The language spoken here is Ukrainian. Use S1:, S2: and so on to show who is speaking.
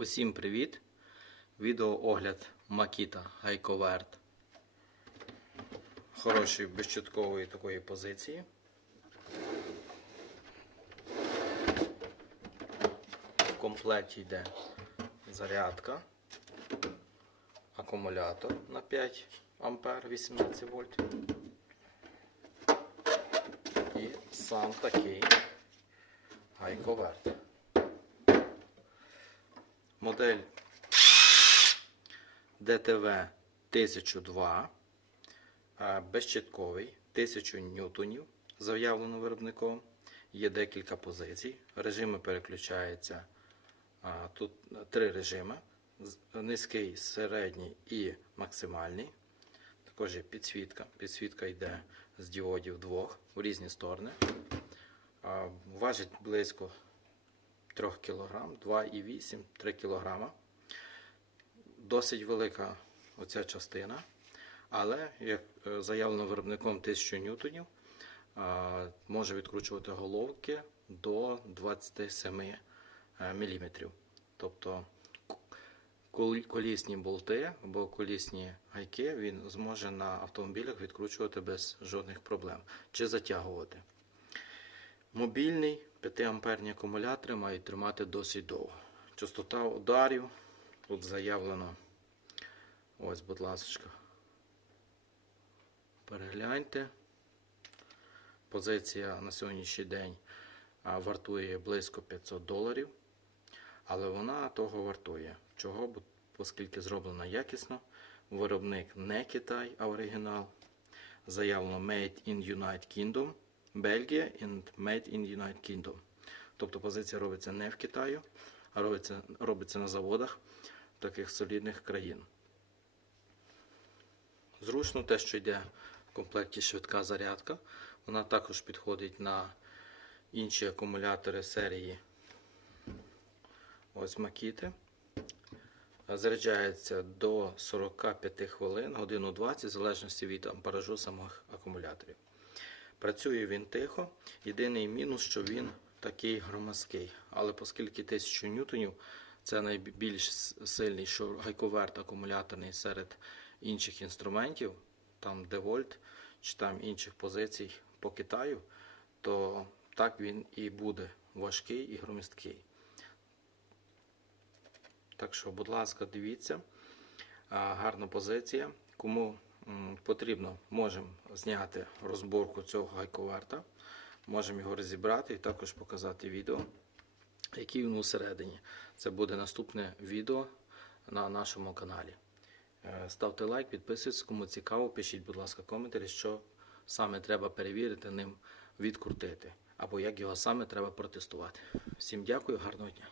S1: Усім привіт! Відеоогляд Makita Гайковерт. Хорошої безчуткової такої позиції. В комплекті йде зарядка, акумулятор на 5 ампер 18 вольт. І сам такий гайковерт. Модель DTV 1002, е, безщитковий, 1000 ньютонів, заявлено виробником. Є декілька позицій. Режими переключаються. Тут три режими: низький, середній і максимальний. Також є підсвітка. Підсвітка йде з діодів двох в різні сторони. Важить близько 3 кг, 2,8, 3 кг. Досить велика оця частина, але, як е, заявлено виробником 1000 ньютонів, може відкручувати головки до 27 мм. Тобто колісні болти або колісні гайки він зможе на автомобілях відкручувати без жодних проблем чи затягувати. Мобільний 5-амперні акумулятори мають тримати досить довго. Частота ударів тут заявлено. Ось, будь ласка. Перегляньте. Позиція на сьогоднішній день вартує близько 500 доларів. Але вона того вартує. Чого? Оскільки зроблена якісно. Виробник не Китай, а оригінал. Заявлено Made in United Kingdom, Бельгія and Made in United Kingdom. Тобто позиція робиться не в Китаї, а робиться, робиться на заводах таких солідних країн. Зручно те, що йде в комплекті швидка зарядка. Вона також підходить на інші акумулятори серії ось Макіти. Заряджається до 45 хвилин, годину 20, в залежності від амперажу самих акумуляторів. Працює він тихо. Єдиний мінус, що він такий громоздкий. Але оскільки 1000 ньютонів це найбільш сильний гайковерт акумуляторний серед інших інструментів, там девольт чи там інших позицій по Китаю, то так він і буде важкий і громісткий. Так що, будь ласка, дивіться. Гарна позиція. Кому потрібно, можемо зняти розборку цього гайковерта. Можемо його розібрати і також показати відео, який він усередині. Це буде наступне відео на нашому каналі. Е, Ставте лайк, підписуйтесь, кому цікаво, пишіть, будь ласка, коментарі, що саме треба перевірити ним відкрутити, або як його саме треба протестувати. Всім дякую, гарного дня.